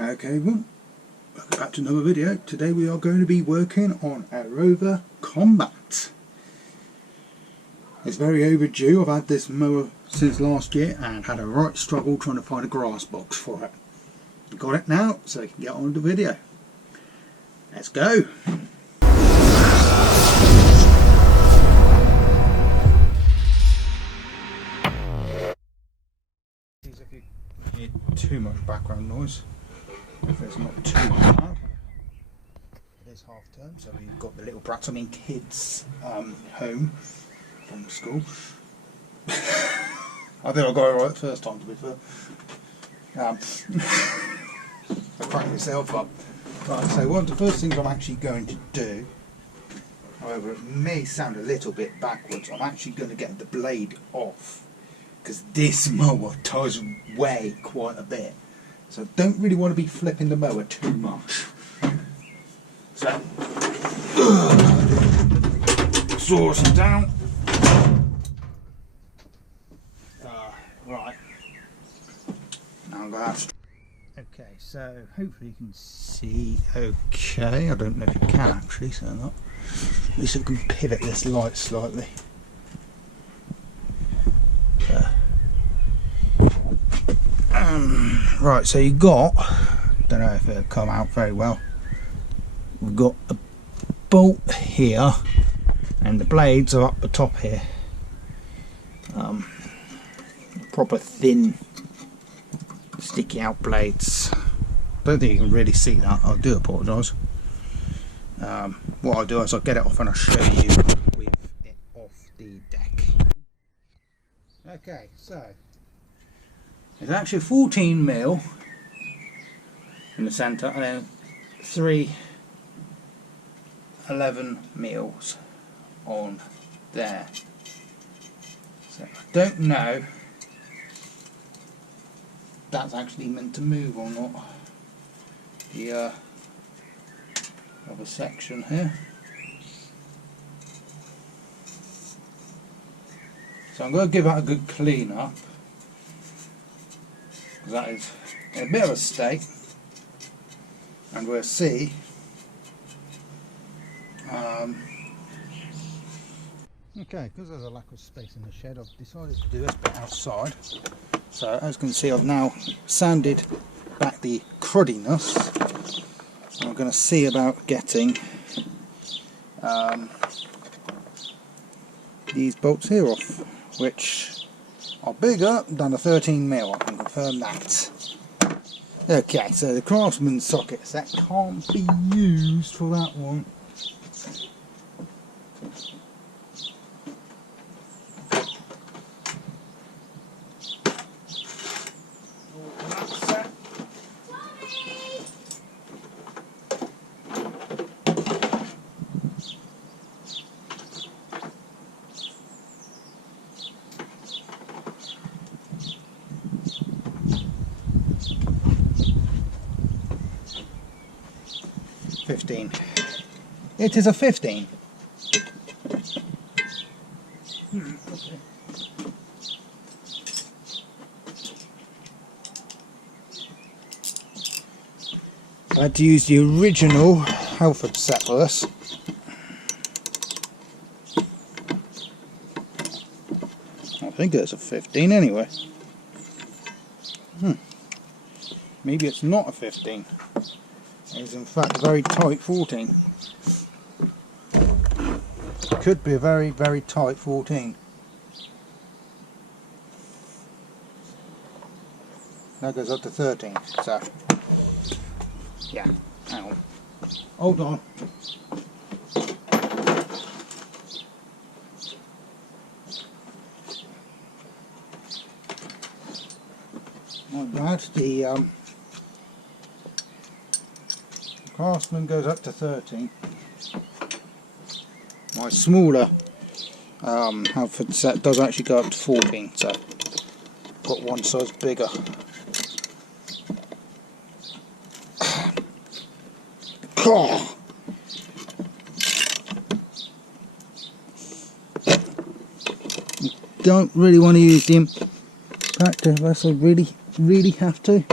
Okay, well, welcome back to another video. Today we are going to be working on a Rover Combat. It's very overdue. I've had this mower since last year and had a right struggle trying to find a grass box for it. Got it now, so we can get on with the video. Let's go! If you hear too much background noise, if there's not too much now. It is half term, so we've got the little brats, kids home from school. I think I got it right the first time, to be fair. I cracked myself up. Right, so one of the first things I'm actually going to do, however it may sound a little bit backwards, I'm actually going to get the blade off, because this mower does weigh quite a bit. So I don't really want to be flipping the mower too much. So, saws it down. Right. Now I'm going to have to... Okay, so hopefully you can see okay. I don't know if you can actually, so not. At least I can pivot this light slightly. Right, so you got, don't know if it'll come out very well, we've got a bolt here and the blades are up the top here, proper thin sticky out blades. Don't think you can really see that, I do apologise. What I'll do is I'll get it off and I'll show you with it off the deck. Okay, so it's actually 14mm in the centre and then 3 11mm on there. So I don't know if that's actually meant to move or not. The other section here. So I'm going to give that a good clean up. That is in a bit of a state, and we'll see. Okay, because there's a lack of space in the shed, I've decided to do this bit outside. So as you can see, I've now sanded back the cruddiness. I'm going to see about getting these bolts here off, which are bigger than a 13mm, I can confirm that. Okay, so the Craftsman socket set can't be used for that one. It is a 15. Okay. I had to use the original Halford set for this. I think it's a 15 anyway. Maybe it's not a 15. It's in fact a very tight 14. Could be a very, very tight 14. That goes up to 13, so yeah, hang on. Hold on. Like that, the Craftsman goes up to 13. My smaller Halford set does actually go up to 14, so I've got one size bigger. Don't really want to use the impactor unless I really have to.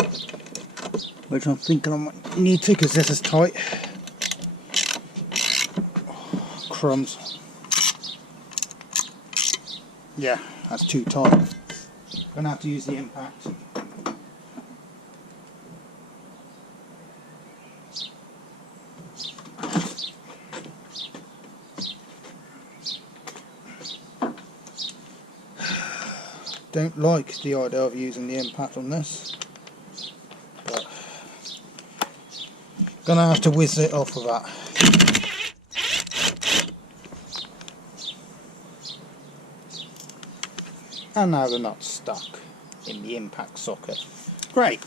which I'm thinking I might need to because this is tight. Oh, crumbs. Yeah, that's too tight. Gonna have to use the impact. Don't like the idea of using the impact on this, but gonna have to whiz it off of that. And now the nut's stuck in the impact socket. Great.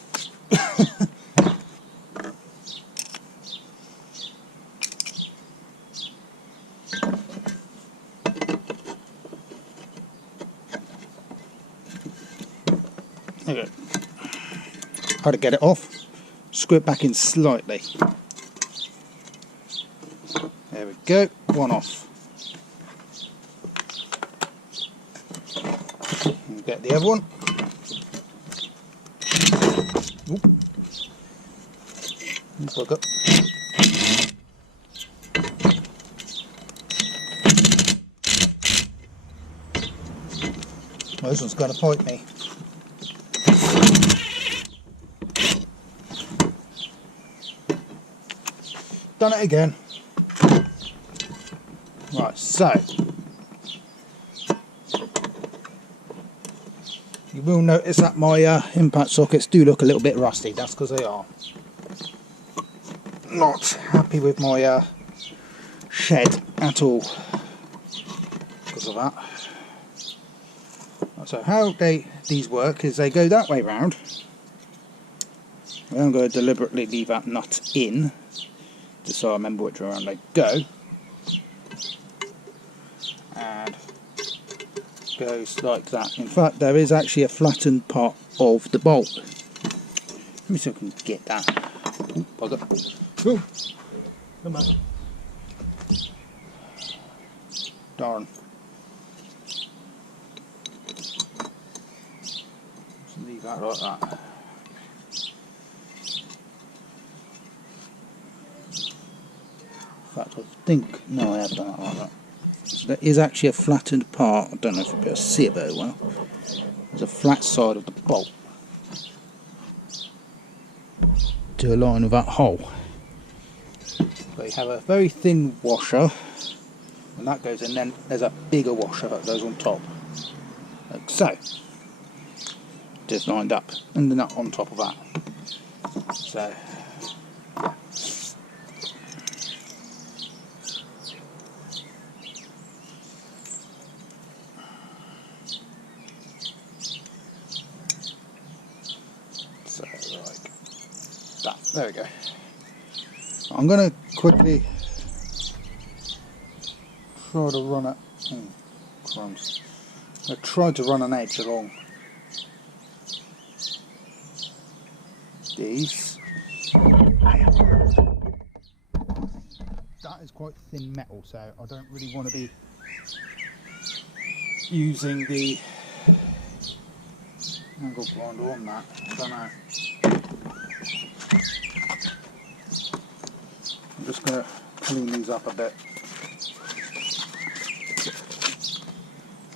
Okay. How to get it off? Screw it back in slightly. There we go. One off. And get the other one. Oop. Plug up. Well, this one's going to bite me. Done it again. Right, so you will notice that my impact sockets do look a little bit rusty. That's because they are. Not happy with my shed at all because of that. So how these work is they go that way round. I'm going to deliberately leave that nut in, just so I remember which way around they go. And goes like that. In fact, there is actually a flattened part of the bolt. Let me see if I can get that. Ooh, bugger. Ooh, come on. Darn. Just leave that like that. In fact, I think, no, I have done it like that. So there is actually a flattened part. I don't know if you'll be able to see it very well. There's a flat side of the bolt to align with that hole. So you have a very thin washer, and that goes in. Then there's a bigger washer that goes on top, like so. Just lined up, and the nut on top of that. So. There we go. I'm going to quickly try to run it. Crumbs. I tried to run an edge along these. That is quite thin metal, so I don't really want to be using the angle grinder on that. I don't know. I'm just going to clean these up a bit.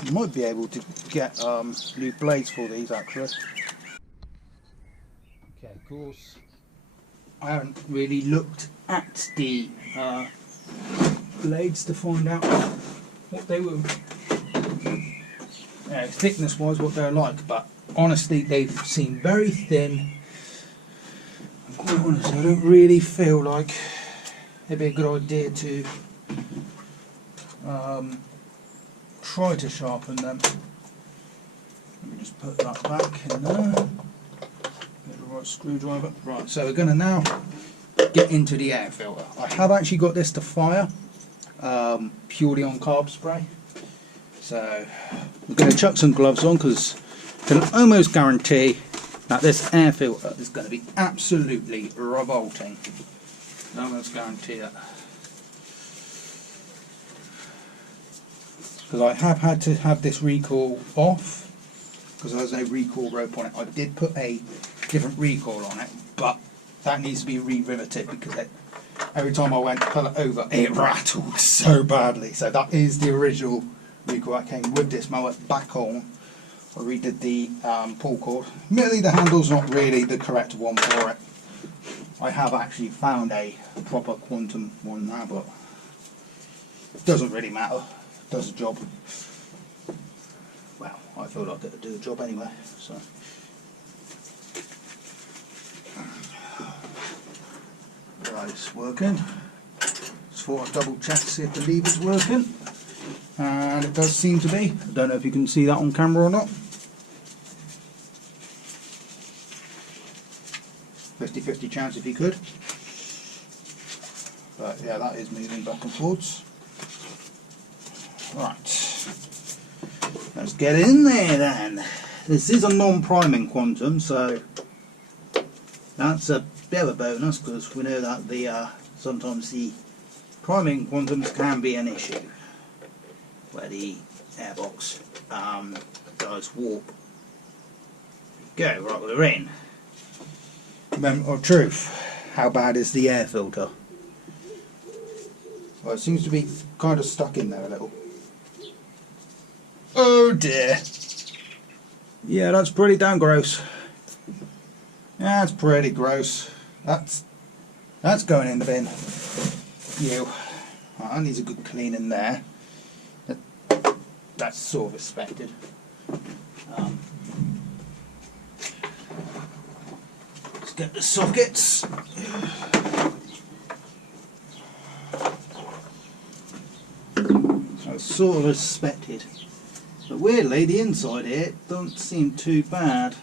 You might be able to get new blades for these actually. Okay, of course, I haven't really looked at the blades to find out what they were, thickness wise, what they're like, but honestly they seem very thin. I'm quite honest, I don't really feel like it'd be a good idea to try to sharpen them. Let me just put that back in there. Get the right screwdriver. Right, so we're going to now get into the air filter. I have actually got this to fire purely on carb spray. So we're going to chuck some gloves on because I can almost guarantee that this air filter is going to be absolutely revolting. I almost guarantee that. Because I have had to have this recoil off because there's no recoil rope on it. I did put a different recoil on it, but that needs to be re-riveted because every time I went to pull it over, it rattled so badly. So that is the original recoil that came with this mower back on. I redid the pull cord. Admittedly, the handle's not really the correct one for it. I have actually found a proper quantum one now, but it doesn't really matter. It does the job. Well, I feel like it'll do the job anyway. So. Right, it's working. Just thought I'd double check to see if the lever's working. And it does seem to be. I don't know if you can see that on camera or not. 50-50 chance if you could. But yeah, that is moving back and forwards. Right. Let's get in there then. This is a non-priming quantum, so that's a bit of a bonus because we know that sometimes the priming quantums can be an issue where the airbox does warp. Go, right, we're in. Moment of truth. How bad is the air filter? Well, it seems to be kind of stuck in there a little. Oh dear. Yeah, that's pretty damn gross. That's pretty gross. That's going in the bin. You. Right, that needs a good clean in there. That's sort of expected. Let's get the sockets. That's sort of expected. But weirdly, the inside here doesn't seem too bad.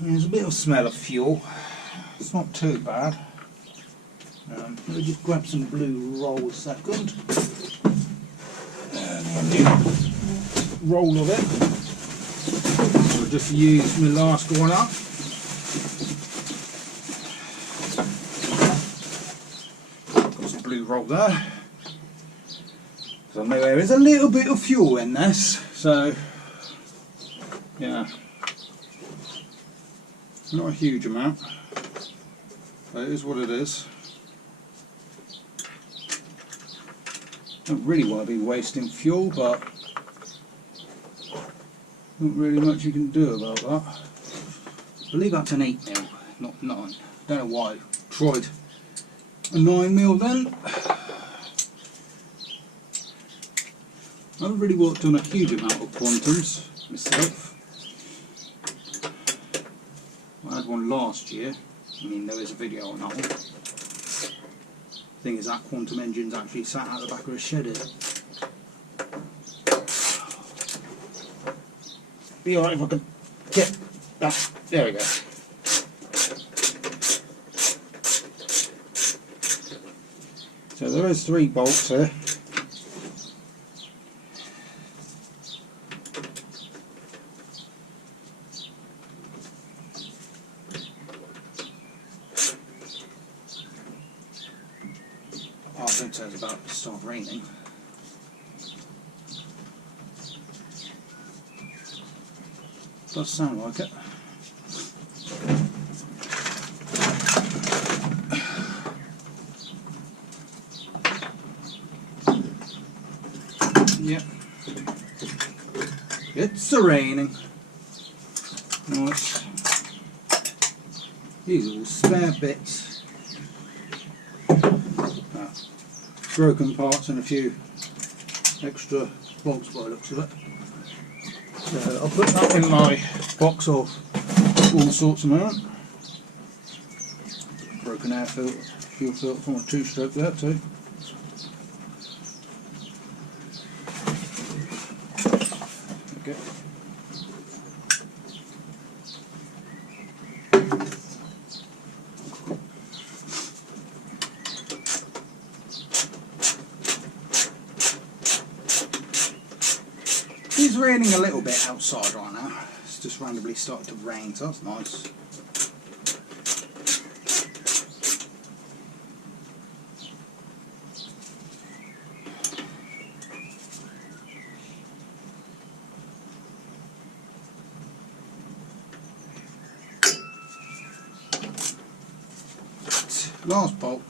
There's a bit of smell of fuel. It's not too bad. Let me just grab some blue roll a second. And a new roll of it. So I'll just use my last one up. Got some blue roll there. So maybe there is a little bit of fuel in this, so yeah. Not a huge amount, but it is what it is. Don't really want to be wasting fuel, but not really much you can do about that. I believe that's an 8mm, not 9. Don't know why. Tried a 9mm then. I haven't really worked on a huge amount of quantums myself. I had one last year. I mean, there is a video on that one. Thing is, that quantum engine's actually sat out the back of a shed here. Be alright if I can get that. There we go. So there is 3 bolts here. I think it's about to start raining. Does sound like it. Yep. It's raining. Nice. These are all spare bits. Broken parts and a few extra bolts by the looks of it. So I'll put that in my box of all sorts of moment. Broken air filter, fuel filter from a 2-stroke there too. Okay. It's raining a little bit outside right now. It's just randomly started to rain, so that's nice. last bolt.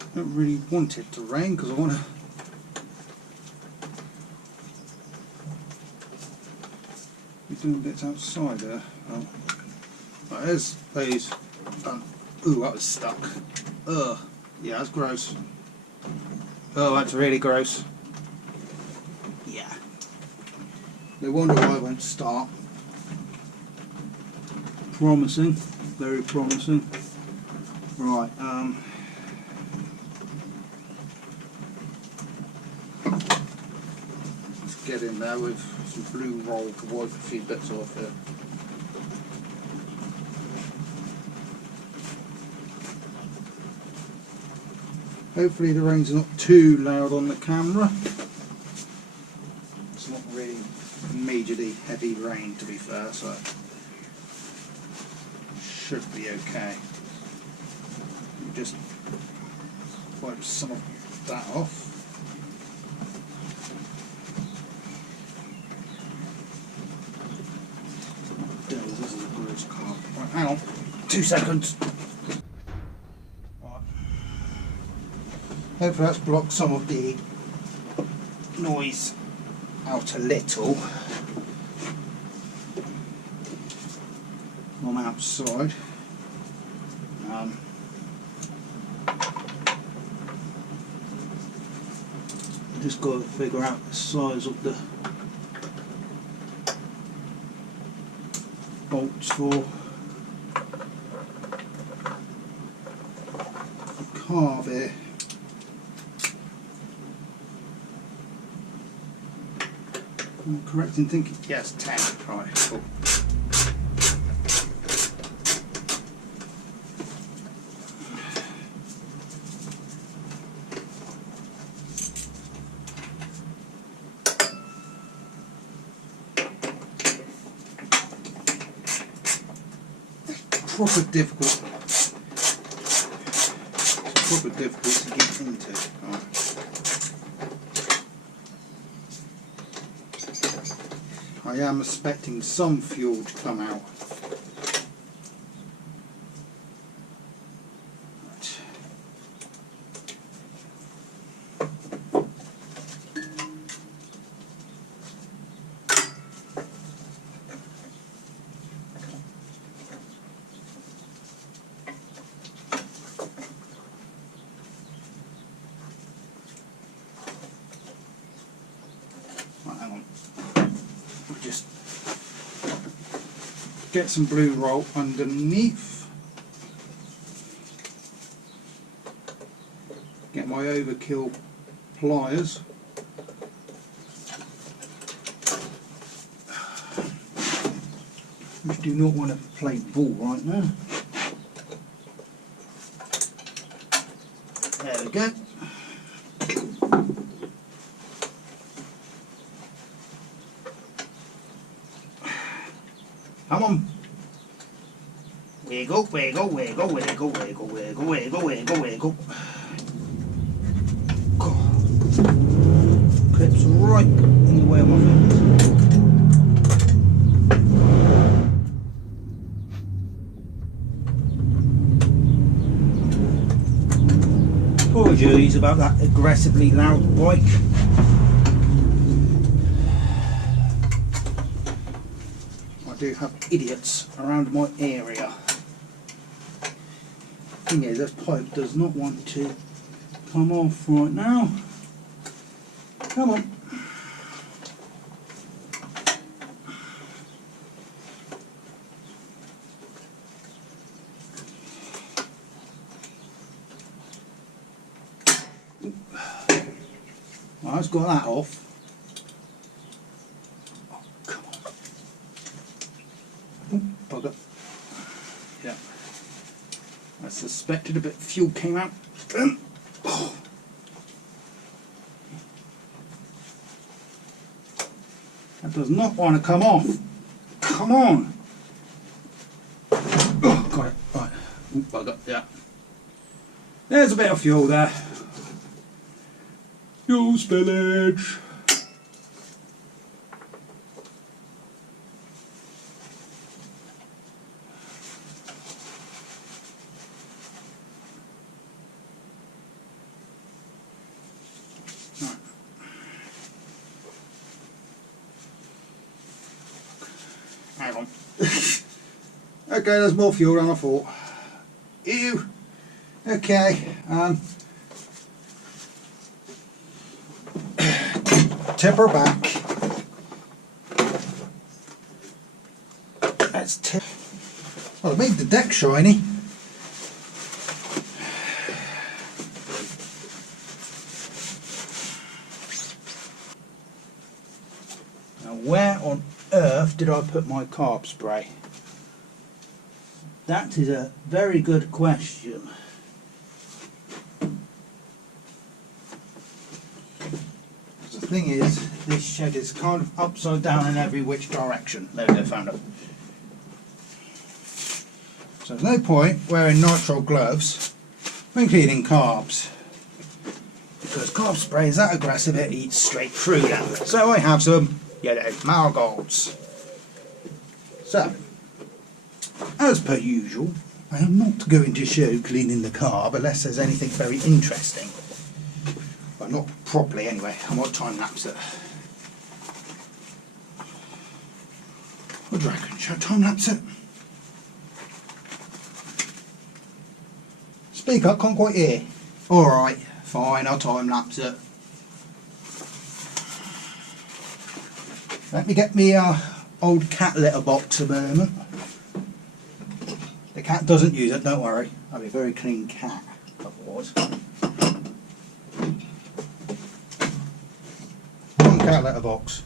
I don't really want it to rain because I want to be doing bits outside there. Oh. Right, there's those. Ooh, that was stuck. Ugh. Yeah, that's gross. Oh, that's really gross. Yeah. No wonder why I won't start. Promising. Very promising. Right, let's get in there with some blue roll to wipe a few bits off here. Hopefully the rain's not too loud on the camera. It's not really majorly heavy rain, to be fair, so should be okay. Just wipe some of that off. This is a gross car. Right, hang on, 2 seconds. Hopefully that's blocked some of the noise out a little. I'm outside. Just got to figure out the size of the bolts for the carve here. Am I correct in thinking? Yes, 10. Right, cool. Proper difficult. Proper difficult to get into. Right. I am expecting some fuel to come out. Right. Right, hang on. We'll just get some blue roll underneath. Get my overkill pliers. Which do not want to play ball right now. There we go. Come on. Wiggle, wiggle, wiggle, wiggle, wiggle, wiggle, wiggle, wiggle, wiggle. Clips right in the way of my fingers. Apologies about that aggressively loud bike. I do have idiots around my area. Thing is, this pipe does not want to come off right now. Come on. Well, I've got that off. Oh, come on. Oh, bugger. Yeah. I suspected a bit of fuel came out. Oh. That does not want to come off. Come on. Oh, got it. Right. Oh, bugger. Yeah. There's a bit of fuel there. Fuel spillage. hang on. Okay, there's more fuel than I thought. Ew. Okay. Tip her back. Let's tip. Well, it made the deck shiny. Now, where on earth did I put my carb spray? That is a very good question. The thing is, this shed is kind of upside down in every which direction. There we go, found it. So there's no point wearing nitrile gloves when cleaning carbs, because carb spray is that aggressive it eats straight through them. So I have some yellow marigolds. So, as per usual, I am not going to show cleaning the carb unless there's anything very interesting. But not properly anyway. I might time lapse it. What do you reckon? Shall I time lapse it? Speak up, can't quite hear. Alright, fine, I'll time lapse it. Let me get me old cat litter box a moment. The cat doesn't use it, don't worry. I'll be a very clean cat otherwise. One cat litter box.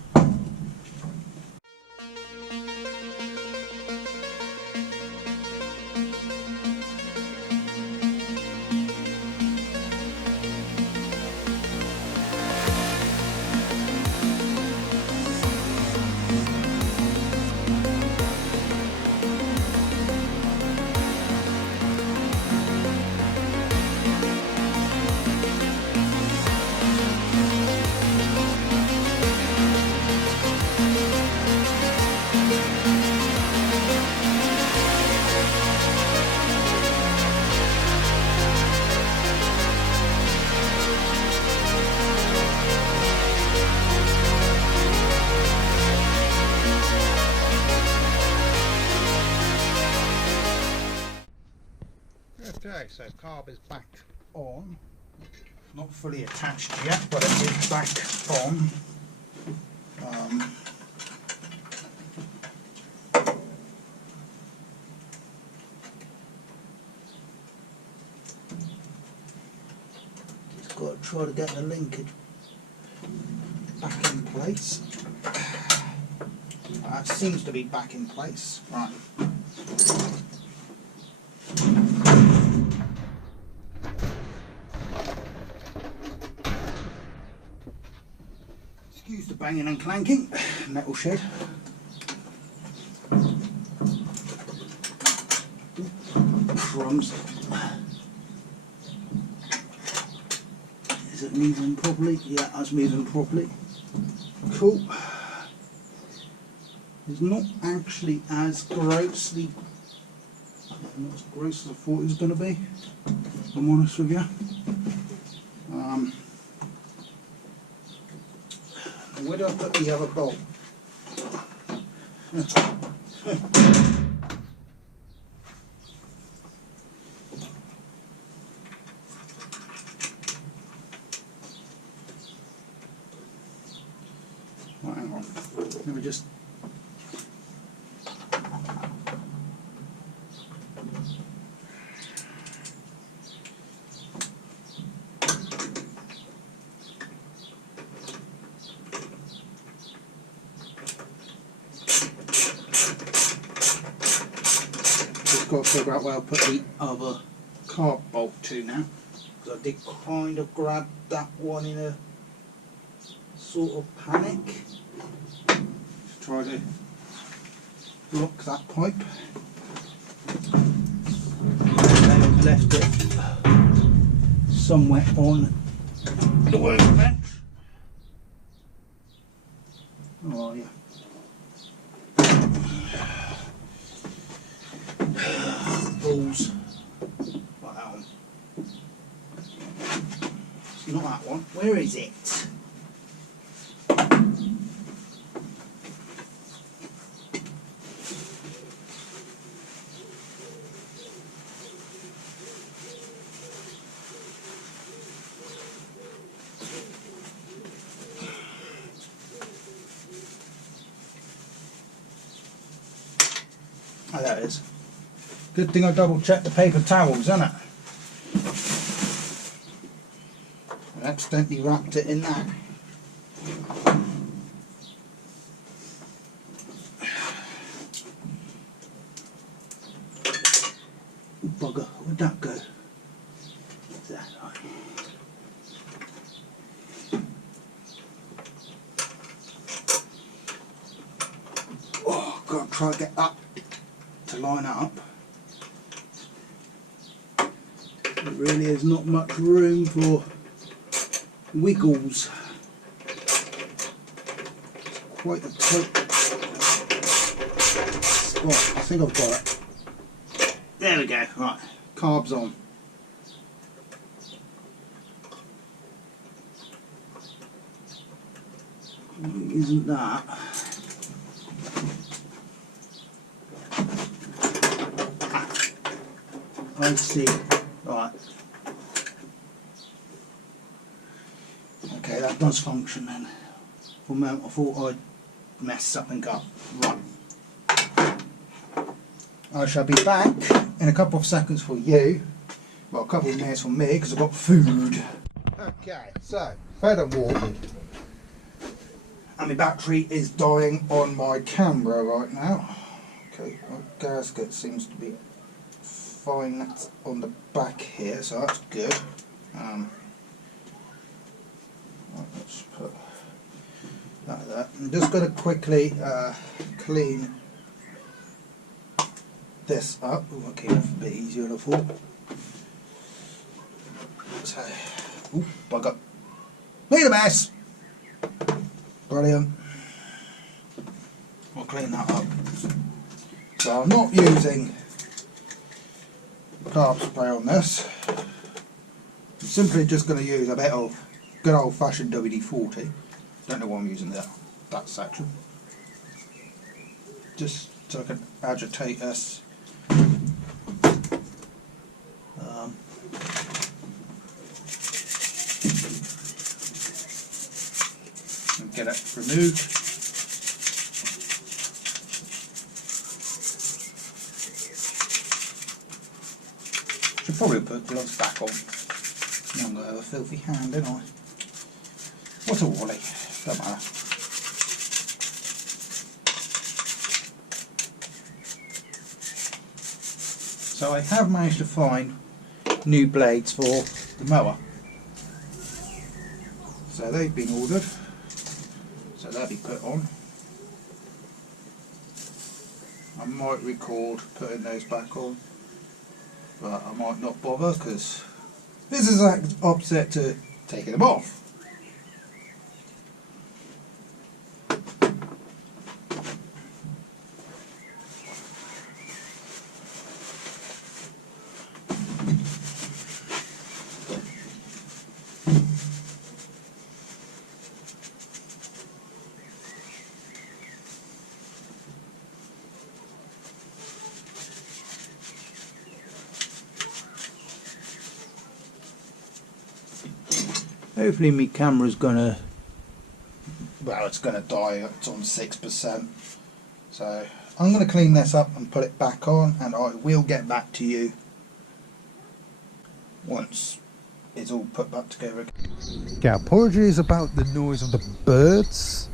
Okay, so carb is back on. Not fully attached yet, but it is back on. Just got to try to get the linkage back in place. That seems to be back in place. Right. Excuse the banging and clanking, metal shed. Crumbs. Is it moving properly? Yeah, that's moving properly. Cool. It's not actually as grossly, not as gross as I thought it was going to be, if I'm honest with you. Where do I put the other bolt? Right, hang on. Let me just. Got to figure out where I'll put the other carb bolt to now, because I did kind of grab that one in a sort of panic. Just try to lock that pipe. And I've left it somewhere on the workbench. Oh yeah. Balls. Like that one. It's not that one. Where is it? Oh, that is. Good thing I double checked the paper towels, isn't it? I accidentally wrapped it in that. Oh, bugger, where'd that go? What's that like? Oh, got to try to get up to line up. There really is not much room for wiggles. It's quite a tight spot. I think I've got it. There we go. Right, carbs on. Isn't that? I see. Right. Okay, that does function then. For a moment I thought I'd mess something up. Right. I shall be back in a couple of seconds for you. Well, a couple of minutes for me because I've got food. Okay, so fed and watered. And my battery is dying on my camera right now. Okay, my gasket seems to be fine on the back here, so that's good. Right, let's put that there. I'm just going to quickly clean this up. Ooh, okay, that's a bit easier than I thought. So, ooh, bug up. Made a mess! Brilliant. I'll clean that up. So I'm not using carb spray on this. I'm simply just going to use a bit of good old fashioned WD-40. Don't know why I'm using that section. Just so I can agitate this. And get it removed. Should probably put gloves back on. I'm going to have a filthy hand, don't I? What a wally. Don't matter. So I have managed to find new blades for the mower. So they've been ordered. So they'll be put on. I might record putting those back on, but I might not bother because this is like opposite to taking them off. Hopefully my camera's gonna, well, it's gonna die. It's on 6%. So I'm gonna clean this up and put it back on, and I will get back to you once it's all put back together again. Yeah, apologies about the noise of the birds.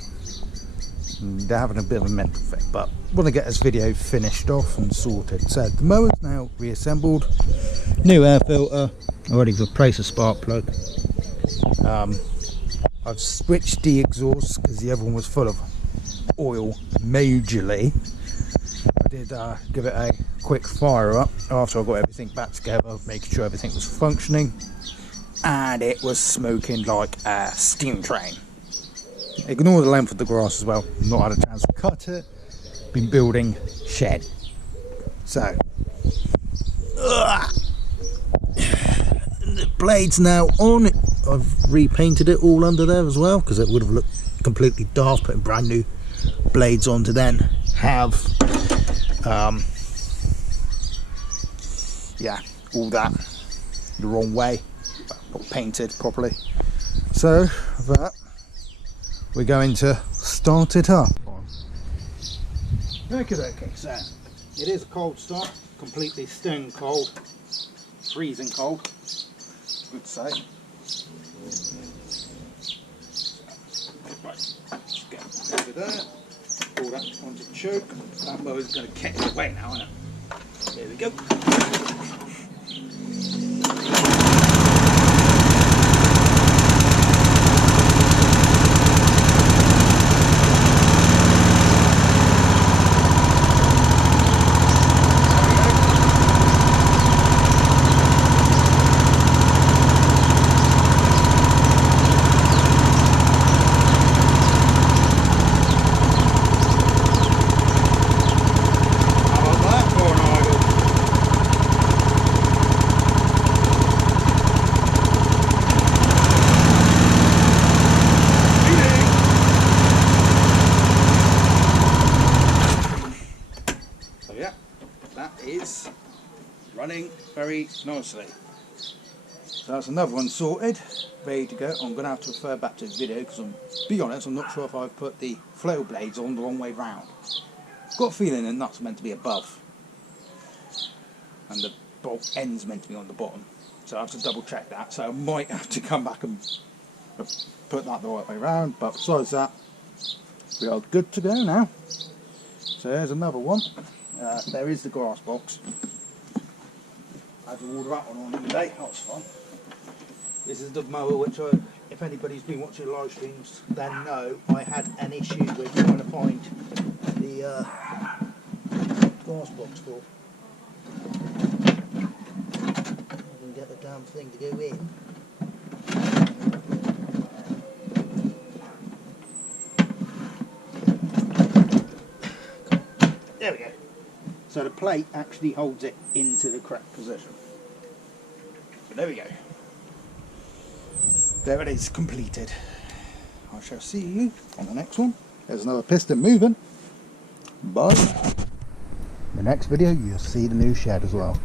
They're having a bit of a mental fit, but I want to get this video finished off and sorted. So the mower's now reassembled, new air filter, already replaced a spark plug. I've switched the exhaust because the other one was full of oil majorly. I did give it a quick fire up after I got everything back together, making sure everything was functioning, and it was smoking like a steam train. Ignore the length of the grass as well, not had a chance to cut it, been building shed. So the blade's now on. I've repainted it all under there as well because it would have looked completely daft putting brand new blades on to then have yeah, all that the wrong way, not painted properly. So that we're going to start it up. Okay, so it is a cold start, completely stone cold, freezing cold, good to say. Right, let's get over there, pull that onto choke. That mower's going to kick it away now, isn't it? There we go. Is running very nicely. So that's another one sorted, ready to go. I'm going to have to refer back to the video because, be honest, I'm not sure if I've put the flow blades on the wrong way round. Got a feeling the nuts are meant to be above and the bolt end's meant to be on the bottom, so I have to double check that. So I might have to come back and put that the right way round, but besides that, we are good to go now. So there's another one. There is the grass box. I had to order that one on today, that was fun. This is the mower which if anybody's been watching live streams, then know I had an issue with trying to find the grass box for. I can get the damn thing to go in. There we go. So the plate actually holds it into the correct position. So there we go. There it is, completed. I shall see you on the next one. There's another piston moving. Bye. The next video you'll see the new shed as well.